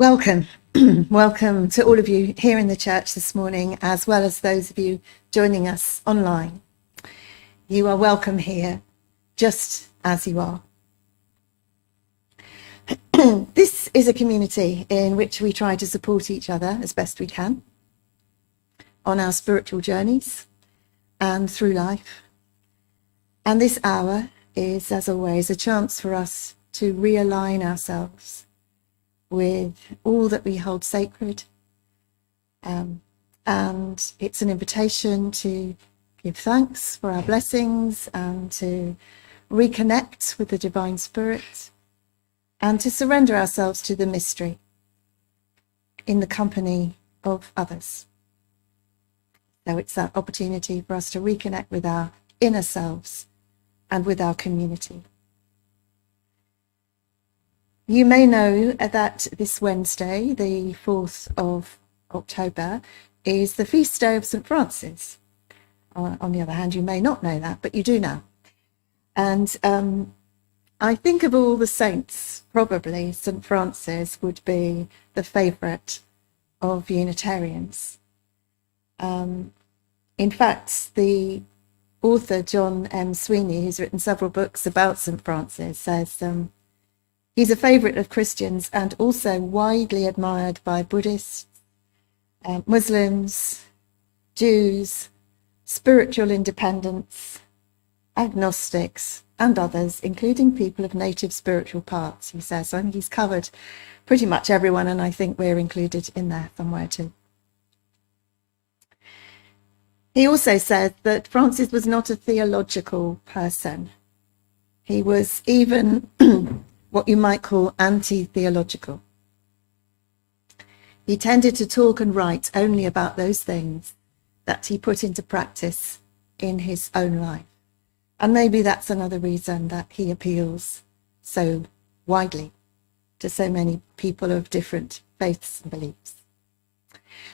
Welcome. Welcome to all of you here in the church this morning, as well as those of you joining us online. You are welcome here, just as you are. This is a community in which we try to support each other as best we can on our spiritual journeys and through life. And this hour is, as always, a chance for us to realign ourselves with all that we hold sacred. And it's an invitation to give thanks for our blessings and to reconnect with the divine spirit and to surrender ourselves to the mystery in the company of others. So it's that opportunity for us to reconnect with our inner selves and with our community. You may know that this Wednesday, the 4th of October, is the feast day of St. Francis. On the other hand, you may not know that, but you do now. And I think of all the saints, probably St. Francis would be the favourite of Unitarians. In fact, the author John M. Sweeney, who's written several books about St. Francis, says he's a favourite of Christians and also widely admired by Buddhists, Muslims, Jews, spiritual independents, agnostics, and others, including people of native spiritual parts, he says. So I think he's covered pretty much everyone, and I think we're included in there somewhere too. He also said that Francis was not a theological person. He was even what you might call anti-theological. He tended to talk and write only about those things that he put into practice in his own life. And maybe that's another reason that he appeals so widely to so many people of different faiths and beliefs.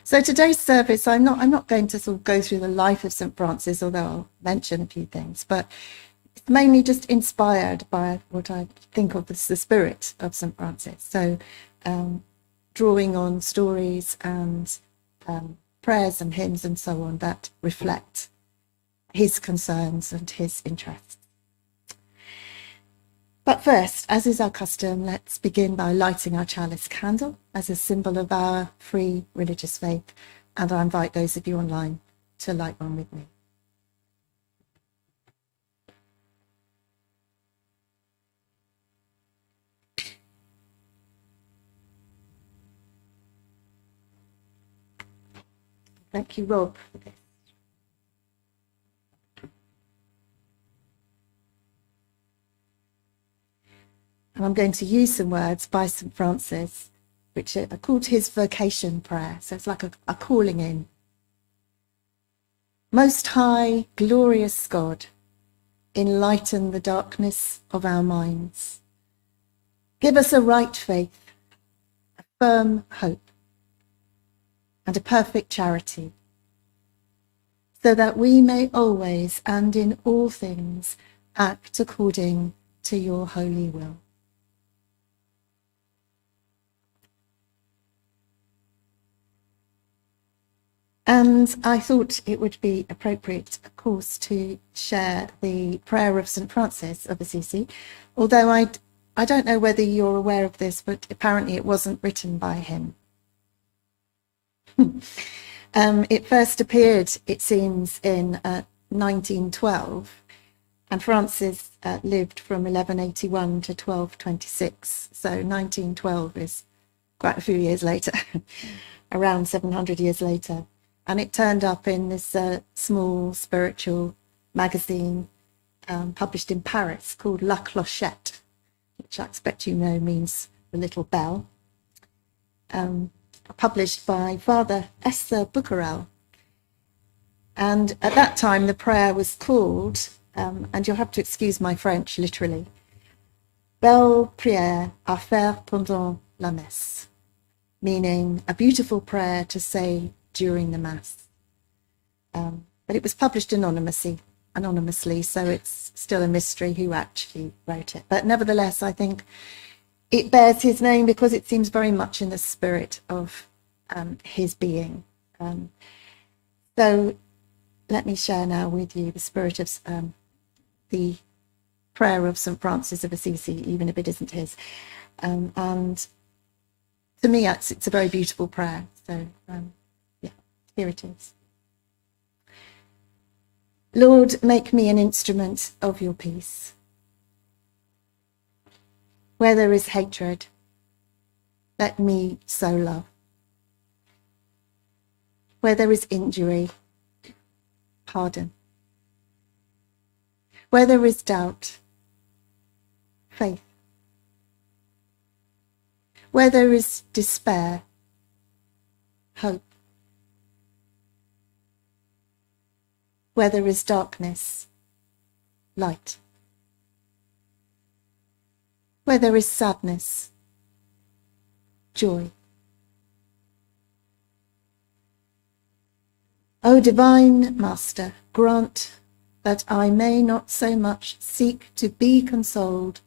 So today's service, I'm not going to sort of go through the life of St. Francis, although I'll mention a few things, but it's mainly just inspired by what I think of as the spirit of St. Francis. So drawing on stories and prayers and hymns and so on that reflect his concerns and his interests. But first, as is our custom, let's begin by lighting our chalice candle as a symbol of our free religious faith. And I invite those of you online to light one with me. Thank you, Rob, for this. And I'm going to use some words by St. Francis, which are called his vocation prayer. So it's like a calling in. Most high, glorious God, enlighten the darkness of our minds. Give us a right faith, a firm hope, and a perfect charity, so that we may always and in all things act according to your holy will. And I thought it would be appropriate, of course, to share the prayer of St. Francis of Assisi, although I don't know whether you're aware of this, but apparently it wasn't written by him. It first appeared, it seems, in 1912, and Francis lived from 1181 to 1226. So 1912 is quite a few years later, around 700 years later. And it turned up in this small spiritual magazine published in Paris called La Clochette, which I expect you know means the little bell, published by Father Esther Bucarel. And at that time, the prayer was called, and you'll have to excuse my French, literally, Belle prière à faire pendant la messe, meaning a beautiful prayer to say during the Mass. But it was published anonymously, so it's still a mystery who actually wrote it. But nevertheless, I think it bears his name because it seems very much in the spirit of his being. So let me share now with you the spirit of the prayer of St. Francis of Assisi, even if it isn't his. And to me, it's a very beautiful prayer. So yeah, here it is. Lord, make me an instrument of your peace. Where there is hatred, let me sow love. Where there is injury, pardon. Where there is doubt, faith. Where there is despair, hope. Where there is darkness, light. Where there is sadness, joy. O divine Master, grant that I may not so much seek to be consoled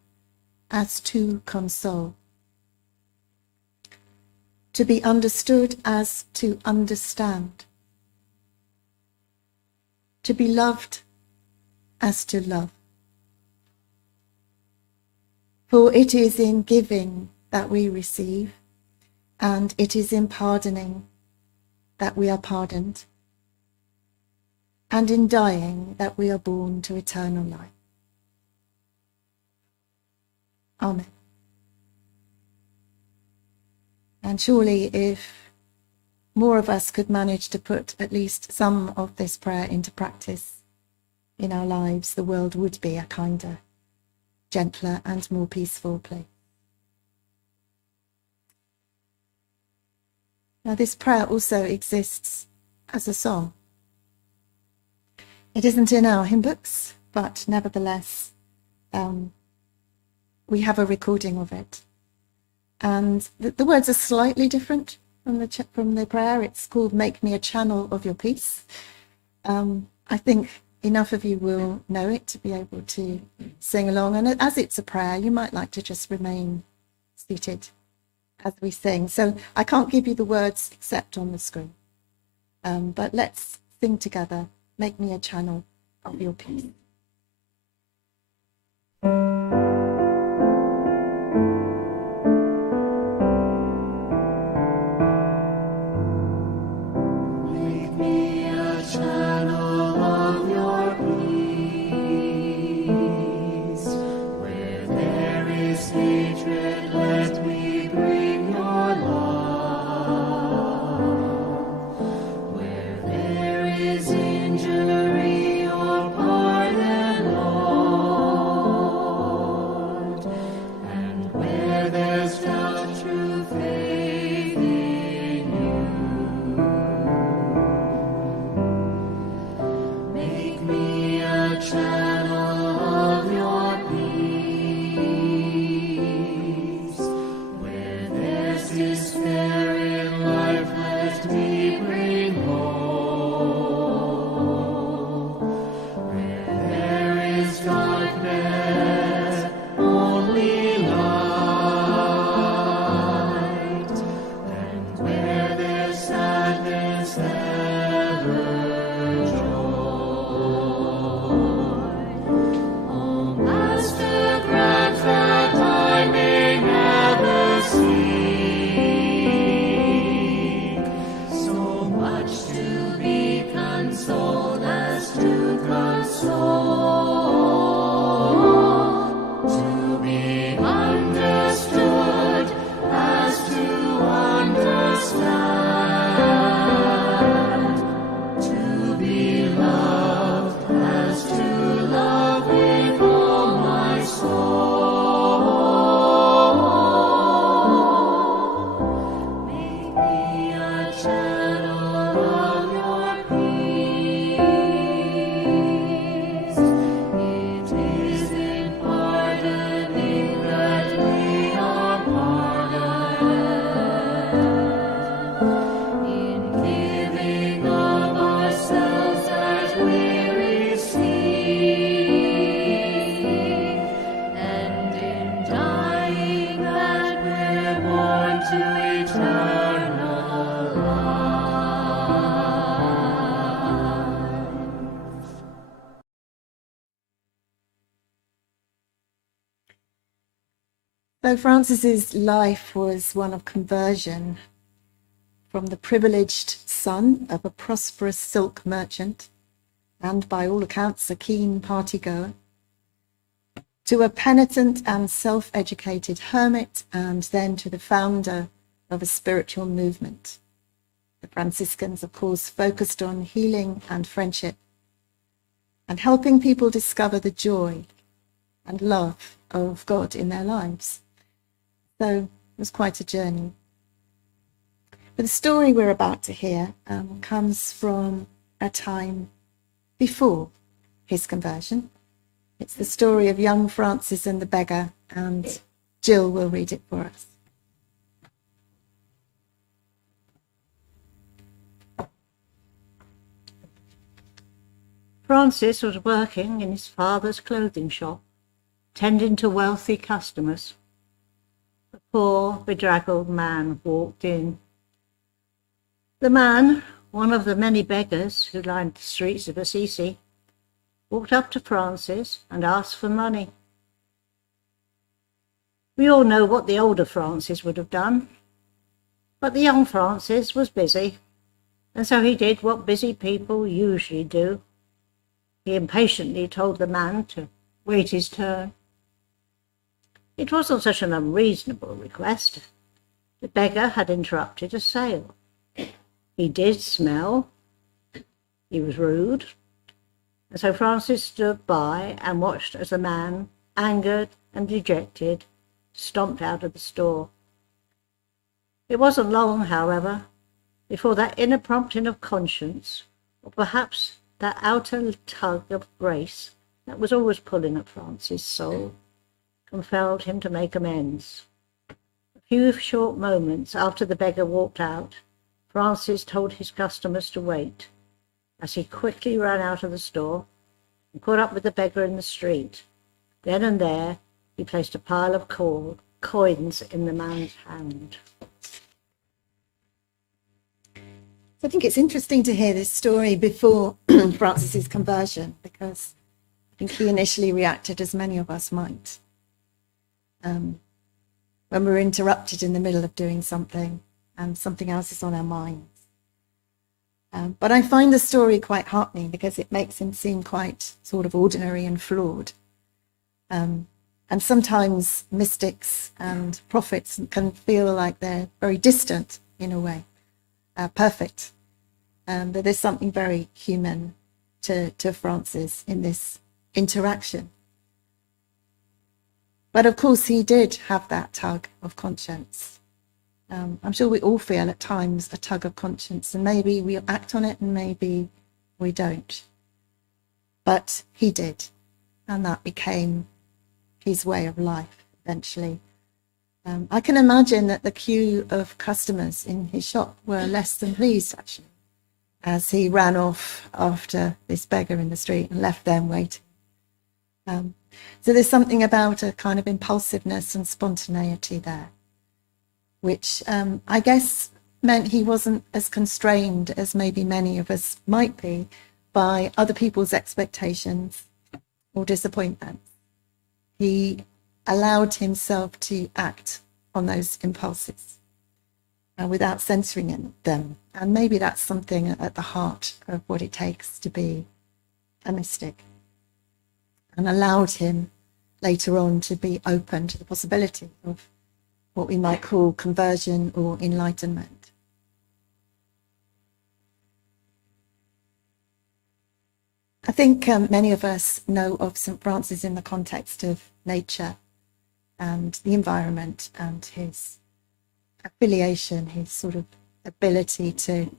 as to console, to be understood as to understand, to be loved as to love. For it is in giving that we receive, and it is in pardoning that we are pardoned, and in dying that we are born to eternal life. Amen. And surely if more of us could manage to put at least some of this prayer into practice in our lives, the world would be a kinder, gentler and more peaceful place. Now this prayer also exists as a song. It isn't in our hymn books, but nevertheless, we have a recording of it. And the words are slightly different from the prayer. It's called "Make Me a Channel of Your Peace." I think enough of you will know it to be able to sing along. And as it's a prayer, you might like to just remain seated as we sing. So I can't give you the words except on the screen. But let's sing together. Make me a channel of your peace. Make me a channel of your peace. Where there is hatred, let me bring your love. Where there is injury or pardon, Lord, and where there's doubt, true faith in you. Make me a channel of your peace. Where there's despair in life, let me bring hope. So Francis's life was one of conversion from the privileged son of a prosperous silk merchant, and by all accounts a keen partygoer, to a penitent and self-educated hermit, and then to the founder of a spiritual movement. The Franciscans, of course, focused on healing and friendship and helping people discover the joy and love of God in their lives. So it was quite a journey. But the story we're about to hear comes from a time before his conversion. It's the story of young Francis and the beggar, and Jill will read it for us. Francis was working in his father's clothing shop, tending to wealthy customers. A poor, bedraggled man walked in. The man, one of the many beggars who lined the streets of Assisi, walked up to Francis and asked for money. We all know what the older Francis would have done, but the young Francis was busy, and so he did what busy people usually do. He impatiently told the man to wait his turn. It wasn't such an unreasonable request. The beggar had interrupted a sale. He did smell. He was rude. And so Francis stood by and watched as the man, angered and dejected, stomped out of the store. It wasn't long, however, before that inner prompting of conscience, or perhaps that outer tug of grace that was always pulling at Francis' soul, compelled him to make amends. A few short moments after the beggar walked out, Francis told his customers to wait, as he quickly ran out of the store and caught up with the beggar in the street. Then and there, he placed a pile of coins in the man's hand. So I think it's interesting to hear this story before Francis's conversion, because I think he initially reacted as many of us might. When we're interrupted in the middle of doing something and something else is on our minds. But I find the story quite heartening because it makes him seem quite sort of ordinary and flawed. And sometimes mystics and prophets can feel like they're very distant in a way, perfect. But there's something very human to Francis in this interaction. But of course, he did have that tug of conscience. I'm sure we all feel at times a tug of conscience, and maybe we act on it and maybe we don't. But he did, and that became his way of life eventually. I can imagine that the queue of customers in his shop were less than pleased, actually, as he ran off after this beggar in the street and left them waiting. So there's something about a kind of impulsiveness and spontaneity there, which I guess meant he wasn't as constrained as maybe many of us might be by other people's expectations or disappointments. He allowed himself to act on those impulses without censoring them. And maybe that's something at the heart of what it takes to be a mystic, and allowed him later on to be open to the possibility of what we might call conversion or enlightenment. I think many of us know of St. Francis in the context of nature and the environment and his affiliation, his sort of ability to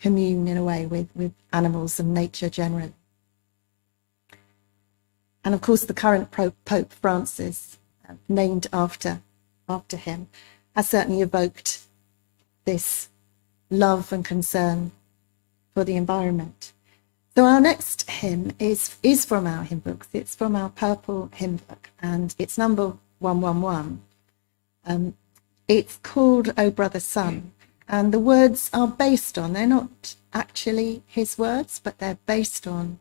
commune in a way with animals and nature generally. And of course, the current Pope Francis, named after him, has certainly evoked this love and concern for the environment. So our next hymn is from our hymn books. It's from our purple hymn book, and it's number 111. It's called "O Brother Sun," and the words are based on, they're not actually his words, but they're based on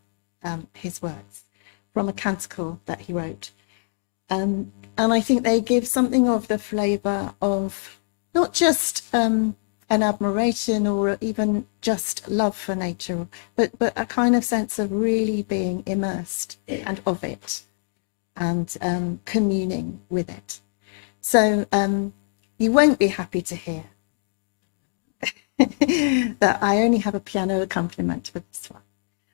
his words from a canticle that he wrote. And I think they give something of the flavour of not just an admiration or even just love for nature, but a kind of sense of really being immersed and of it, and communing with it. So you won't be happy to hear that I only have a piano accompaniment for this one.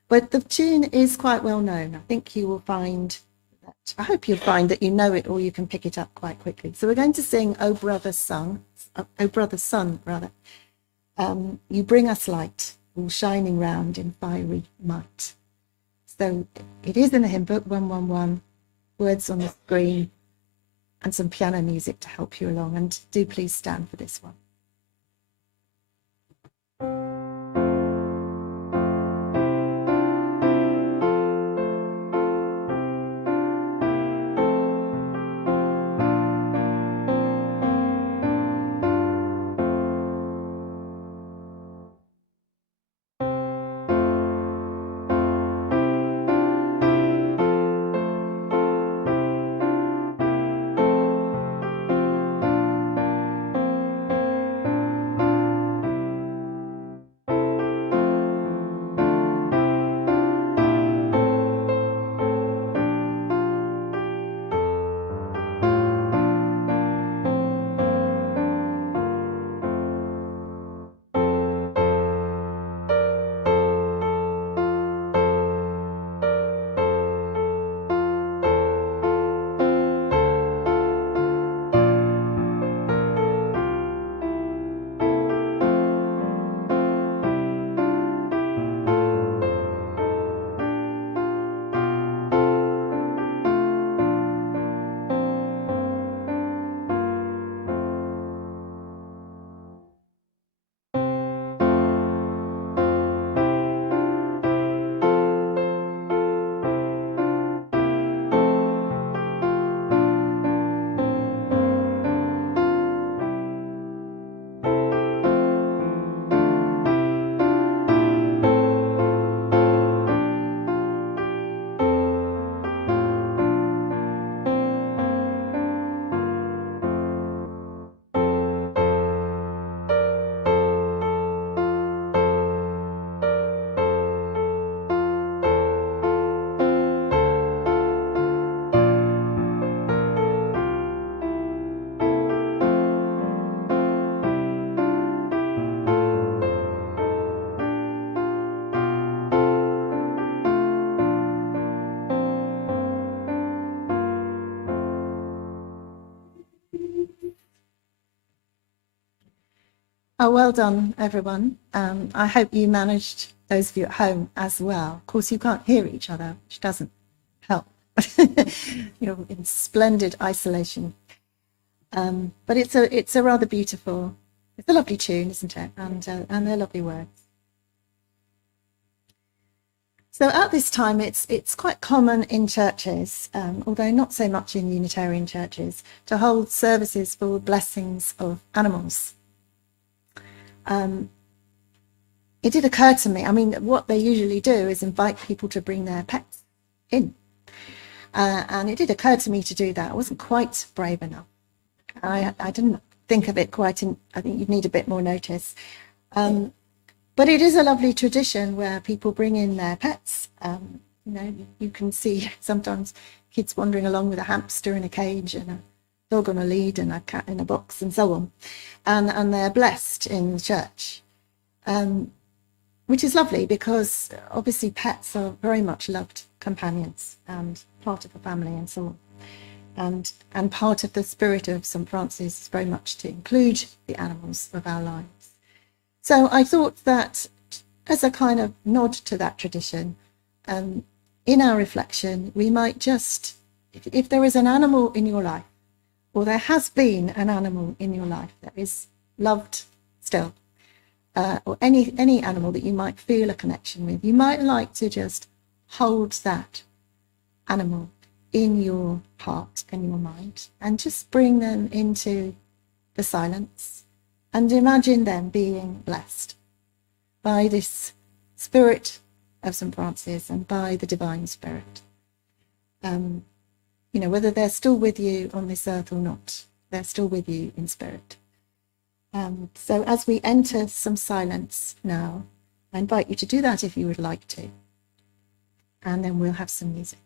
But the tune is quite well known. I think you will find that, I hope you'll find that you know it or you can pick it up quite quickly. So we're going to sing Oh Brother Sun, Oh Brother Sun, rather. You bring us light, all shining round in fiery might. So it is in the hymn book, 111, words on the screen, and some piano music to help you along. And do please stand for this one. Oh, well done, everyone. I hope you managed, those of you at home, as well. Of course, you can't hear each other, which doesn't help. You're in splendid isolation. But it's a rather beautiful, it's a lovely tune, isn't it? And they're lovely words. So at this time, it's quite common in churches, although not so much in Unitarian churches, to hold services for blessings of animals. It did occur to me, I mean, what they usually do is invite people to bring their pets in. And it did occur to me to do that. I wasn't quite brave enough. I didn't think of it quite in, I think you'd need a bit more notice. But it is a lovely tradition where people bring in their pets. You know, you can see sometimes kids wandering along with a hamster in a cage and a dog on a lead and a cat in a box and so on. And they're blessed in the church, which is lovely because obviously pets are very much loved companions and part of the family and so on. And part of the spirit of St. Francis is very much to include the animals of our lives. So I thought that as a kind of nod to that tradition, in our reflection, we might just, if there is an animal in your life, or there has been an animal in your life that is loved still, or any animal that you might feel a connection with, you might like to just hold that animal in your heart and your mind and just bring them into the silence and imagine them being blessed by this spirit of St. Francis and by the Divine Spirit. you know, whether they're still with you on this earth or not, they're still with you in spirit. So as we enter some silence now, I invite you to do that if you would like to. And then we'll have some music.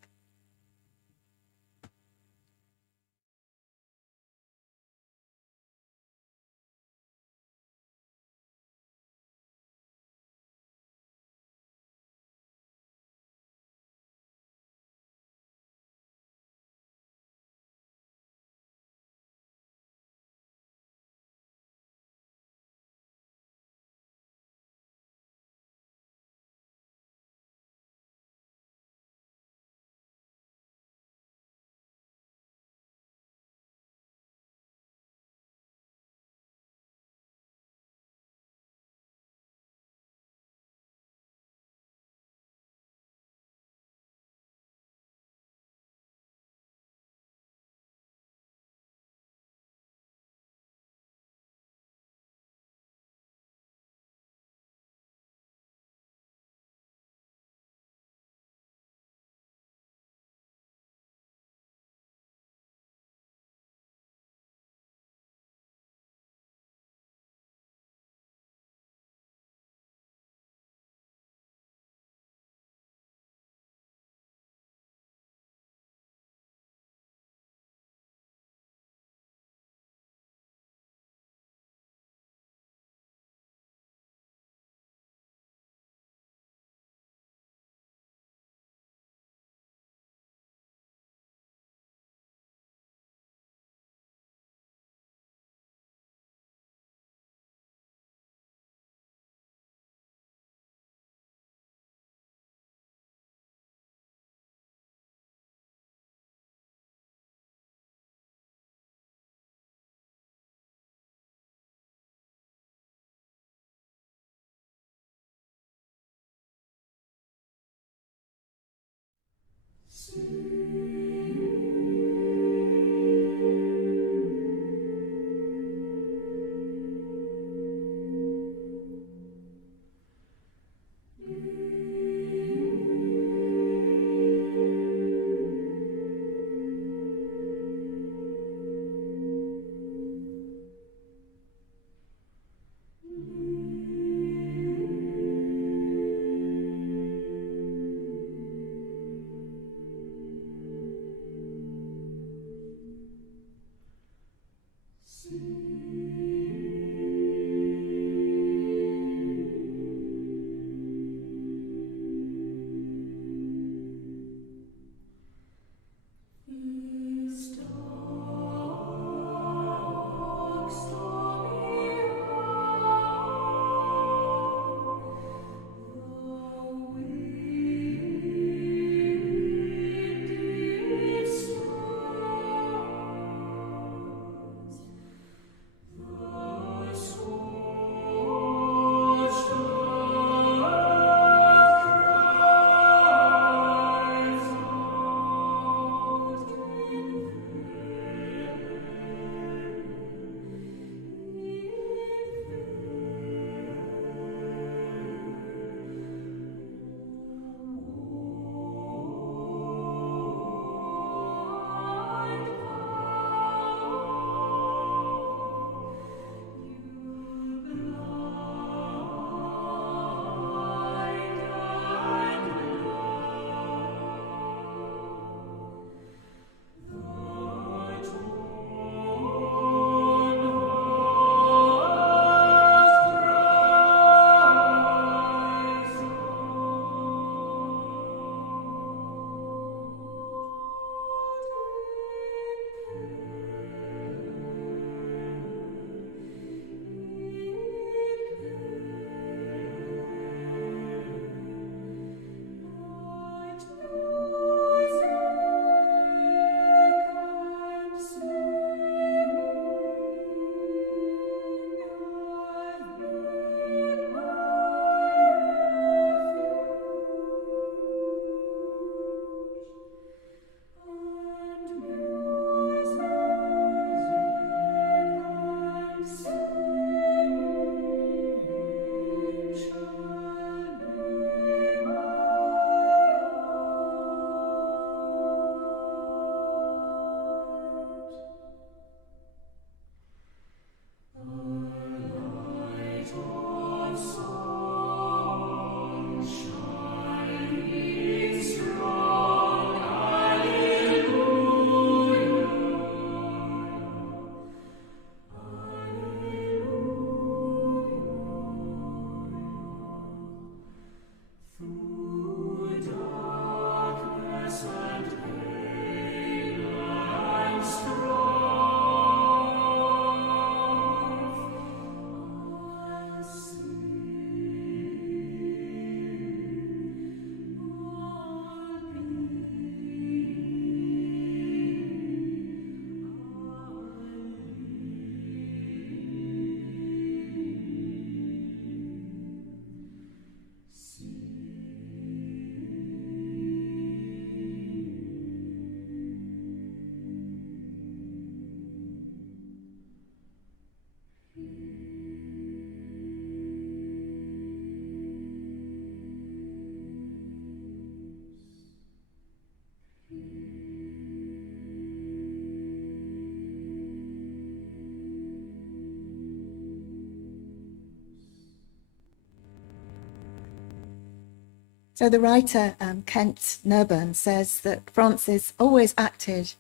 So the writer Kent Nerburn says that Francis always acted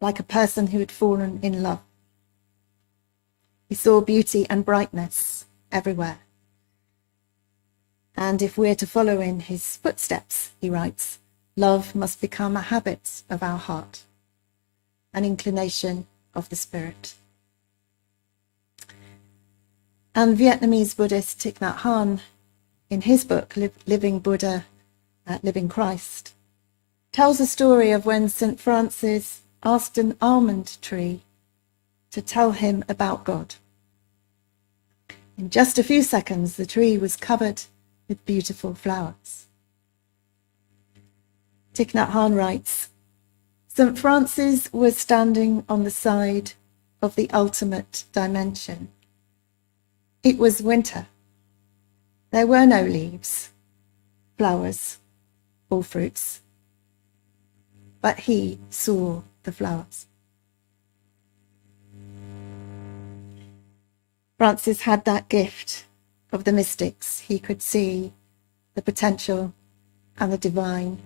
like a person who had fallen in love. He saw beauty and brightness everywhere. And if we're to follow in his footsteps, he writes, love must become a habit of our heart, an inclination of the spirit. And Vietnamese Buddhist Thich Nhat Hanh, in his book, Living Buddha, Living Christ, tells a story of when St. Francis asked an almond tree to tell him about God. In just a few seconds, the tree was covered with beautiful flowers. Thich Nhat Hanh writes, St. Francis was standing on the side of the ultimate dimension. It was winter. There were no leaves, flowers, or fruits, but he saw the flowers. Francis had that gift of the mystics. He could see the potential and the divine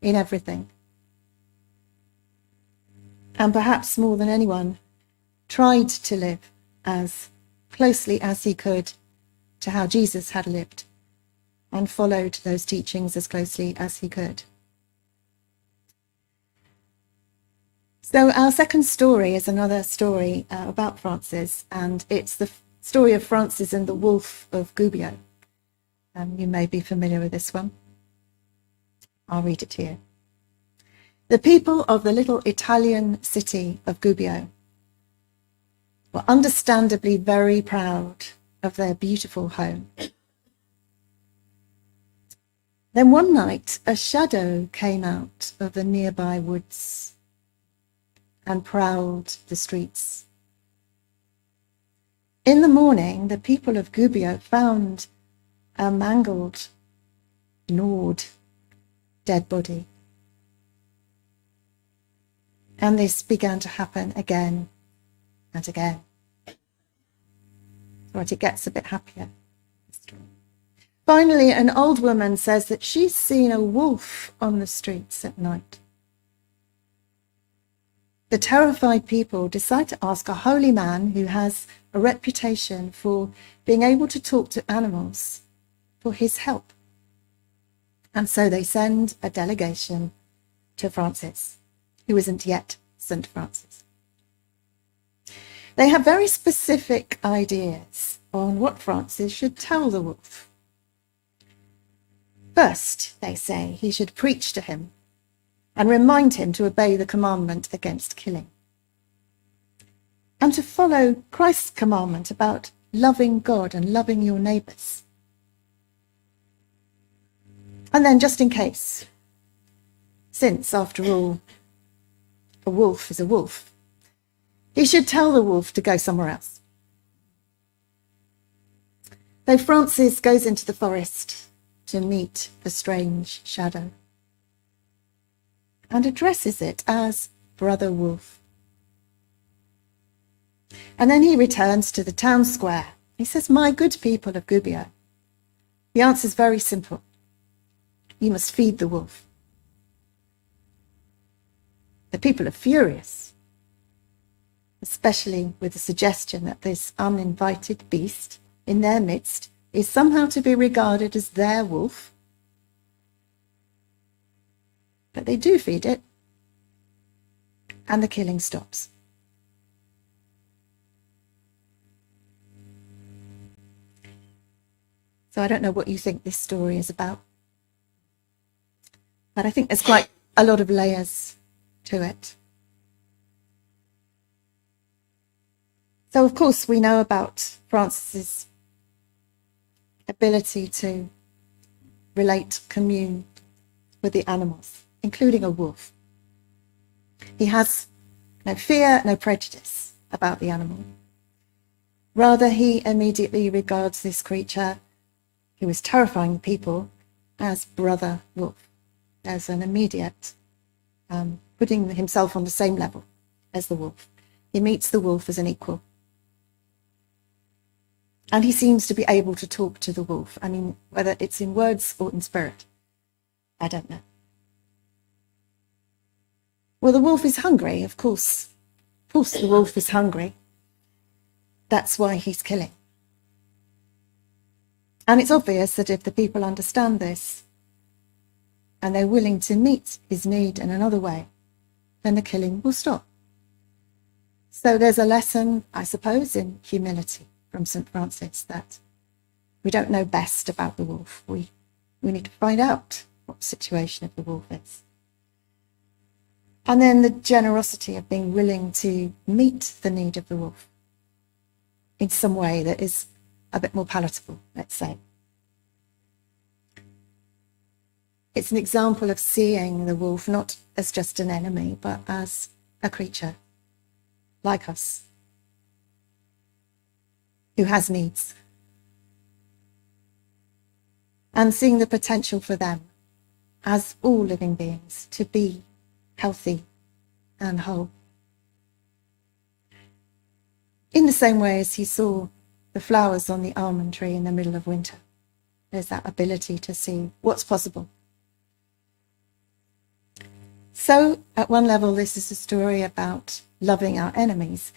in everything. And perhaps more than anyone, tried to live as closely as he could to how Jesus had lived, and followed those teachings as closely as he could. So our second story is another story about Francis, and it's the story of Francis and the Wolf of Gubbio. You may be familiar with this one. I'll read it here. The people of the little Italian city of Gubbio were understandably very proud of their beautiful home. Then one night, a shadow came out of the nearby woods and prowled the streets. In the morning, the people of Gubbio found a mangled, gnawed, dead body. And this began to happen again and again. Right, it gets a bit happier. Finally, an old woman says that she's seen a wolf on the streets at night. The terrified people decide to ask a holy man who has a reputation for being able to talk to animals for his help. And so they send a delegation to Francis, who isn't yet St. Francis. They have very specific ideas on what Francis should tell the wolf. First, they say, he should preach to him and remind him to obey the commandment against killing, and to follow Christ's commandment about loving God and loving your neighbours. And then, just in case, since, after all, a wolf is a wolf, he should tell the wolf to go somewhere else. Though Francis goes into the forest to meet the strange shadow and addresses it as Brother Wolf. And then he returns to the town square. He says, my good people of Gubbio, the answer is very simple. You must feed the wolf. The people are furious, especially with the suggestion that this uninvited beast in their midst is somehow to be regarded as their wolf. But they do feed it, and the killing stops. So I don't know what you think this story is about, but I think there's quite a lot of layers to it. So, of course, we know about Francis's ability to relate, commune with the animals, including a wolf. He has no fear, no prejudice about the animal. Rather, he immediately regards this creature who is terrifying the people as Brother Wolf. There's an immediate putting himself on the same level as the wolf. He meets the wolf as an equal. And he seems to be able to talk to the wolf. I mean, whether it's in words or in spirit, I don't know. Well, the wolf is hungry, of course. Of course, the wolf is hungry. That's why he's killing. And it's obvious that if the people understand this and they're willing to meet his need in another way, then the killing will stop. So there's a lesson, I suppose, in humility from St. Francis, that we don't know best about the wolf. We need to find out what the situation of the wolf is. And then the generosity of being willing to meet the need of the wolf in some way that is a bit more palatable, let's say. It's an example of seeing the wolf not as just an enemy, but as a creature like us, who has needs, and seeing the potential for them, as all living beings, to be healthy and whole. In the same way as he saw the flowers on the almond tree in the middle of winter, there's that ability to see what's possible. So, at one level, this is a story about loving our enemies,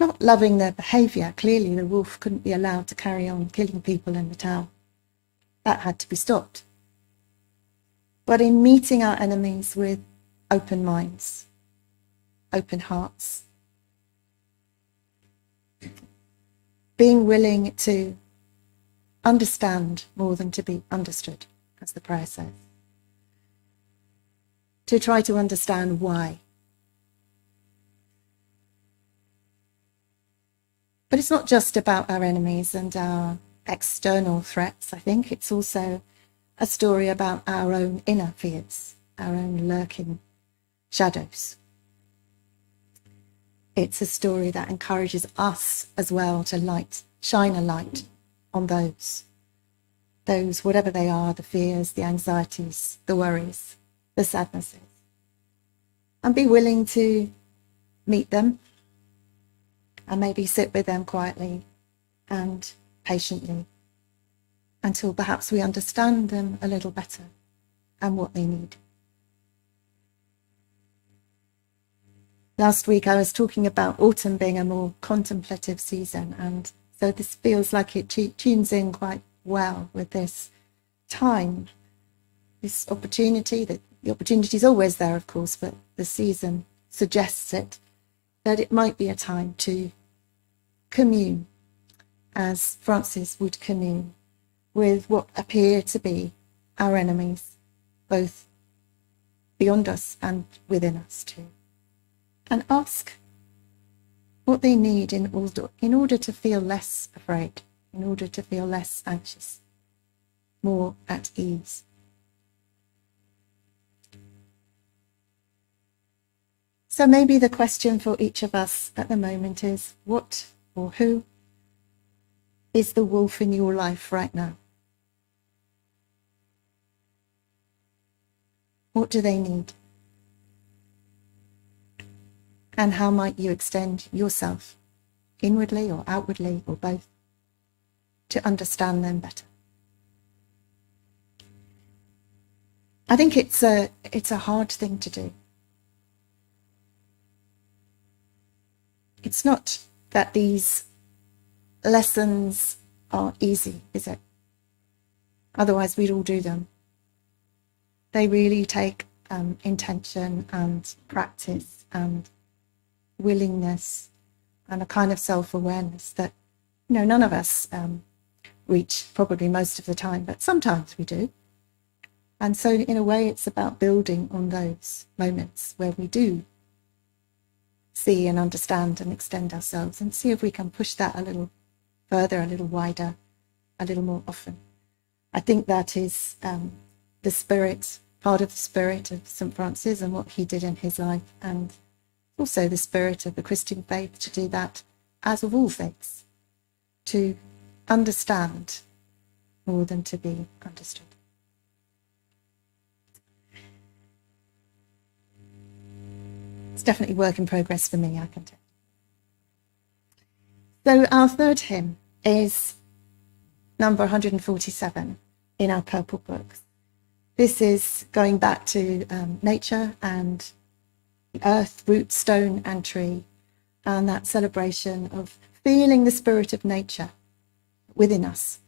not loving their behaviour. Clearly, the wolf couldn't be allowed to carry on killing people in the town. That had to be stopped. But in meeting our enemies with open minds, open hearts, being willing to understand more than to be understood, as the prayer says. To try to understand why. But it's not just about our enemies and our external threats, I think. It's also a story about our own inner fears, our own lurking shadows. It's a story that encourages us as well to shine a light on those, whatever they are, the fears, the anxieties, the worries, the sadnesses, and be willing to meet them and maybe sit with them quietly and patiently until perhaps we understand them a little better and what they need. Last week I was talking about autumn being a more contemplative season, and so this feels like it tunes in quite well with this time, this opportunity. The opportunity is always there, of course, but the season suggests it, that it might be a time to commune, as Francis would commune, with what appear to be our enemies, both beyond us and within us too. And ask what they need in order to feel less afraid, in order to feel less anxious, more at ease. So maybe the question for each of us at the moment is, what or who is the wolf in your life right now? What do they need? And how might you extend yourself, inwardly or outwardly or both, to understand them better? I think it's a hard thing to do. It's not that these lessons are easy, is it? Otherwise we'd all do them. They really take intention and practice and willingness and a kind of self-awareness that, none of us reach probably most of the time, but sometimes we do. And so in a way it's about building on those moments where we do see and understand and extend ourselves, and see if we can push that a little further, a little wider, a little more often. I think that is the spirit, part of the spirit of St. Francis and what he did in his life, and also the spirit of the Christian faith, to do that as of all faiths, to understand more than to be understood. It's definitely work in progress for me, I can tell. So our third hymn is number 147 in our purple books. This is going back to nature and earth, root, stone, and tree, and that celebration of feeling the spirit of nature within us,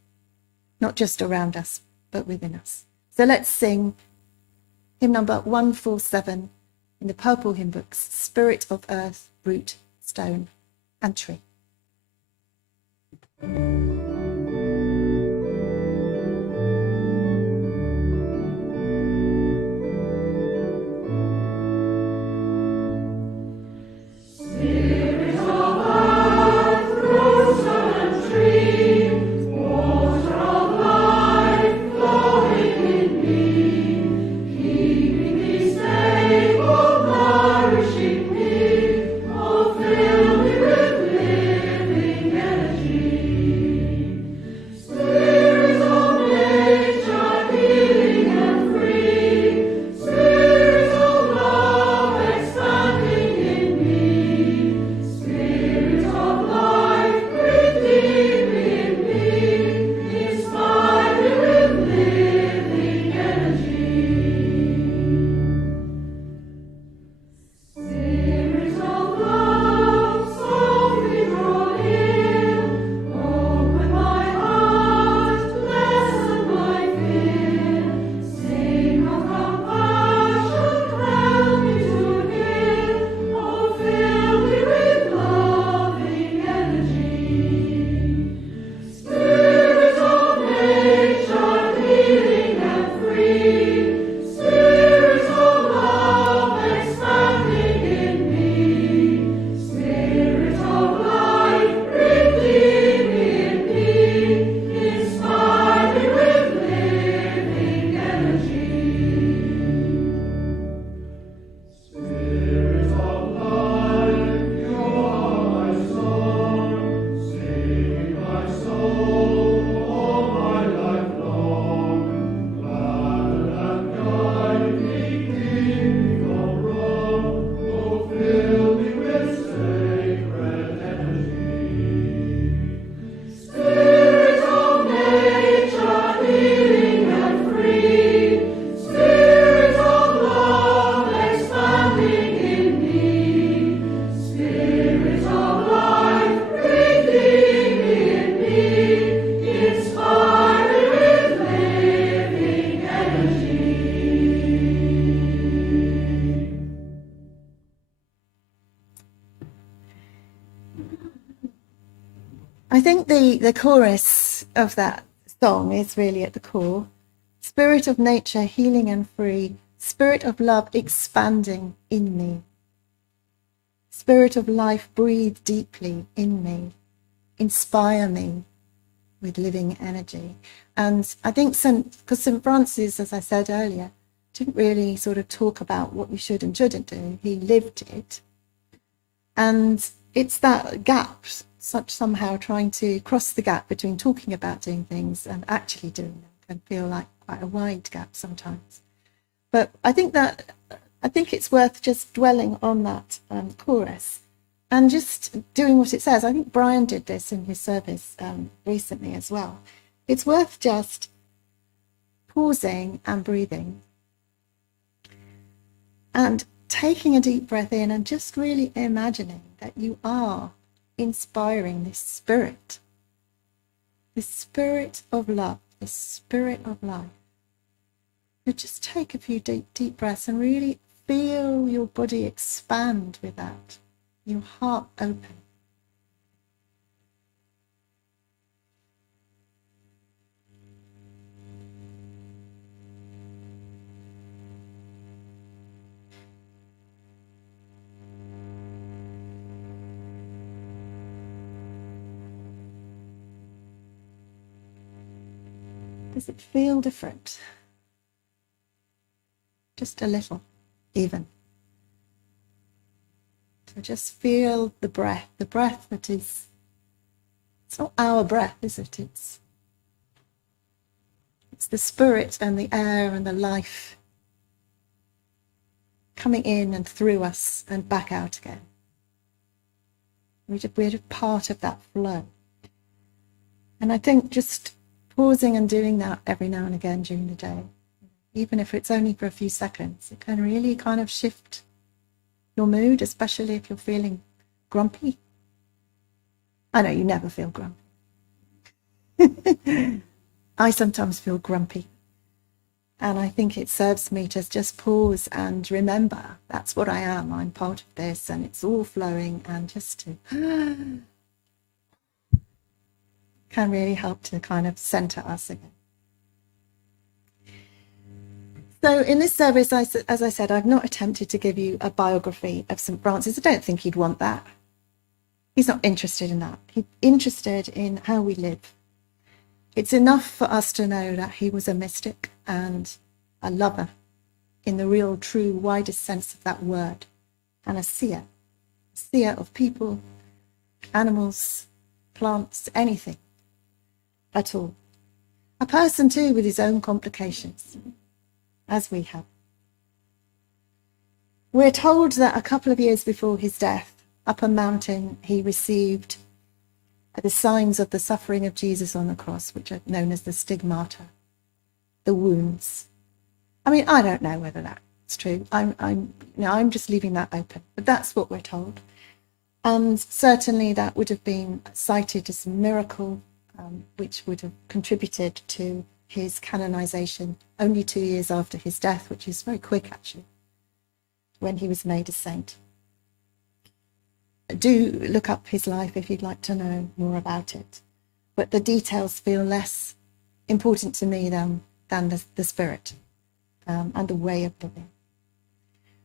not just around us, but within us. So let's sing hymn number 147 in the Purple Hymn Books, Spirit of Earth, Root, Stone, and Tree. I think the chorus of that song is really at the core. Spirit of nature, healing and free. Spirit of love, expanding in me. Spirit of life, breathe deeply in me. Inspire me with living energy. And I think because St. Francis, as I said earlier, didn't really sort of talk about what you should and shouldn't do. He lived it. And it's that gap, somehow trying to cross the gap between talking about doing things and actually doing them can feel like quite a wide gap sometimes. But I think it's worth just dwelling on that chorus and just doing what it says. I think Brian did this in his service recently as well. It's worth just pausing and breathing and taking a deep breath in and just really imagining that you are inspiring this spirit of love, this spirit of life. You just take a few deep breaths and really feel your body expand with that, your heart open. Does it feel different? Just a little, even. So just feel the breath that is, it's not our breath, is it? It's the spirit and the air and the life coming in and through us and back out again. We're just part of that flow. And I think just pausing and doing that every now and again during the day, even if it's only for a few seconds. It can really kind of shift your mood, especially if you're feeling grumpy. I know you never feel grumpy. I sometimes feel grumpy. And I think it serves me to just pause and remember that's what I am. I'm part of this and it's all flowing, and just to can really help to kind of center us again. So in this service, as I said, I've not attempted to give you a biography of St. Francis. I don't think he'd want that. He's not interested in that. He's interested in how we live. It's enough for us to know that he was a mystic and a lover in the real, true, widest sense of that word, and a seer of people, animals, plants, anything at all. A person too with his own complications, as we have. We're told that a couple of years before his death, up a mountain, he received the signs of the suffering of Jesus on the cross, which are known as the stigmata, the wounds. I mean, I don't know whether that's true. I'm just leaving that open, but that's what we're told. And certainly that would have been cited as a miracle, which would have contributed to his canonization only 2 years after his death, which is very quick actually, when he was made a saint. Do look up his life if you'd like to know more about it, but the details feel less important to me than the spirit and the way of living.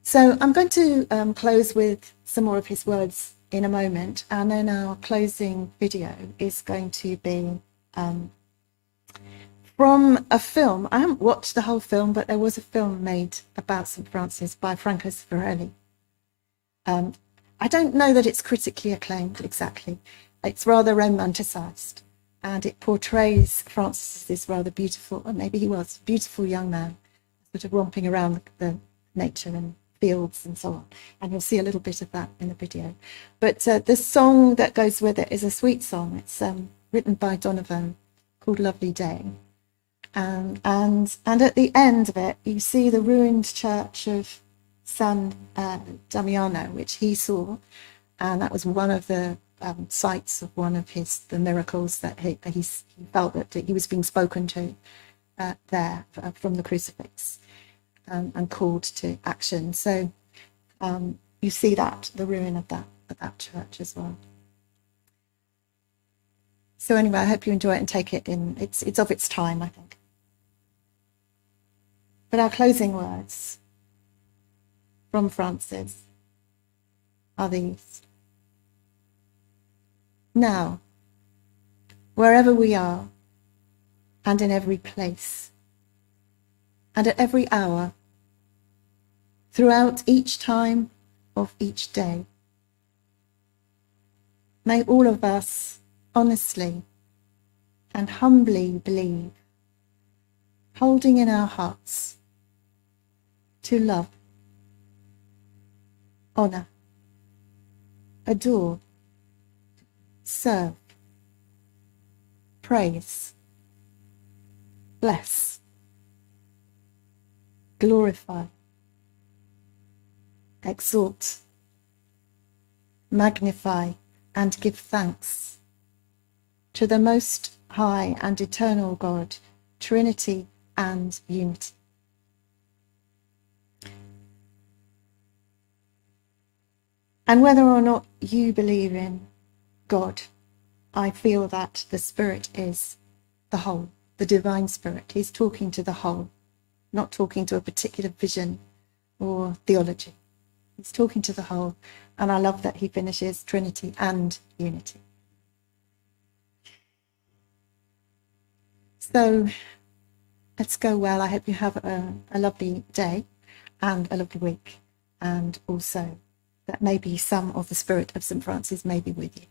So I'm going to close with some more of his words in a moment, and then our closing video is going to be from a film. I haven't watched the whole film, but there was a film made about St. Francis by Franco Sforelli. I don't know that it's critically acclaimed exactly. It's rather romanticized, and it portrays Francis as this rather beautiful, or maybe he was, beautiful young man, sort of romping around the nature and fields and so on. And you'll see a little bit of that in the video. But the song that goes with it is a sweet song. It's written by Donovan, called Lovely Day. And at the end of it, you see the ruined church of San Damiano, which he saw, and that was one of the sites of one of the miracles that he felt that he was being spoken to there from the crucifix and called to action. So you see that, the ruin of that church as well. So anyway, I hope you enjoy it and take it in. It's of its time, I think. But our closing words from Francis are these. Now, wherever we are, and in every place, and at every hour, throughout each time of each day, may all of us honestly and humbly believe, holding in our hearts, to love, honor, adore, serve, praise, bless, glorify, exalt, magnify, and give thanks to the Most High and Eternal God, Trinity and Unity. And whether or not you believe in God, I feel that the Spirit is the whole, the divine Spirit. He's talking to the whole, not talking to a particular vision or theology. He's talking to the whole, and I love that he finishes Trinity and Unity. So let's go well. I hope you have a lovely day and a lovely week, and also that maybe some of the spirit of St. Francis may be with you.